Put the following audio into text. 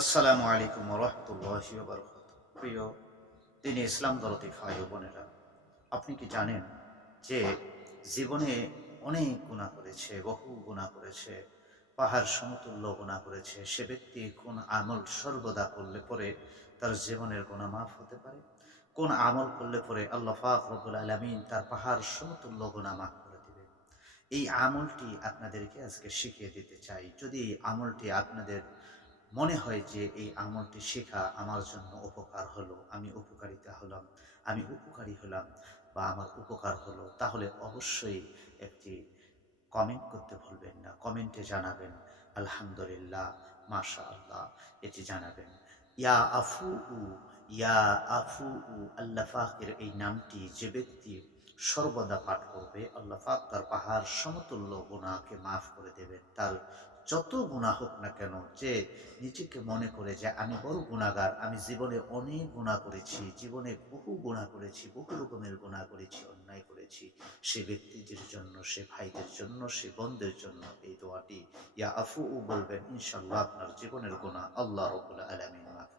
আসসালামু আলাইকুম রহমতুল্লাহি বারাকাতুহু। প্রিয় দিনে ইসলাম দরদি ভাই ও বোনেরা, আপনি কি জানেন যে জীবনে অনেক গুনাহ করেছে, বহু গুনাহ করেছে, পাহাড় সমতুল্য গুনাহ করেছে সে ব্যক্তি কোন আমল সর্বদা করলে পরে তার জীবনের গুনাহ মাফ হতে পারে? কোন আমল করলে পরে আল্লাহ পাক রব্বুল আলামিন তার পাহাড় সমতুল্য গুনাহ মাফ করে দিবেন? এই আমলটি আপনাদেরকে আজকে শিখিয়ে দিতে চাই। যদি এই আমলটি আপনাদের মনে হয় যে এই আমলটি শেখা আমার জন্য উপকার হলো, আমি উপকারিতা হলাম, আমি উপকারী হলাম বা আমার উপকার হলো, তাহলে অবশ্যই একটি কমেন্ট করতে ভুলবেন না। কমেন্টে জানাবেন আলহামদুলিল্লাহ, মাশাআল্লাহ এটি জানাবেন। ইয়া আফুউ, ইয়া আফুউ, আল্লাহ পাকের এই নামটি যে ব্যক্তি সর্বদা পাঠ করবে, আল্লাহ পাক তার পাহাড় সমতুল্য গুনাহকে মাফ করে দেবেন। তার যত গুনাহ হোক না কেন, যে নিজেকে মনে করে যে আমি বড় গুনাহগার, আমি জীবনে অনেক গুনাহ করেছি, জীবনে বহু গুনাহ করেছি, বহু রকমের গুনাহ করেছি, অন্যায় করেছি, সে ব্যক্তিদের জন্য, সে ভাইদের জন্য, সে বোনদের জন্য এই দোয়াটি ইয়া আফু বলবেন, ইনশাআল্লাহ আপনার জীবনের গুনাহ আল্লাহ রাব্বুল আলামিন মাফ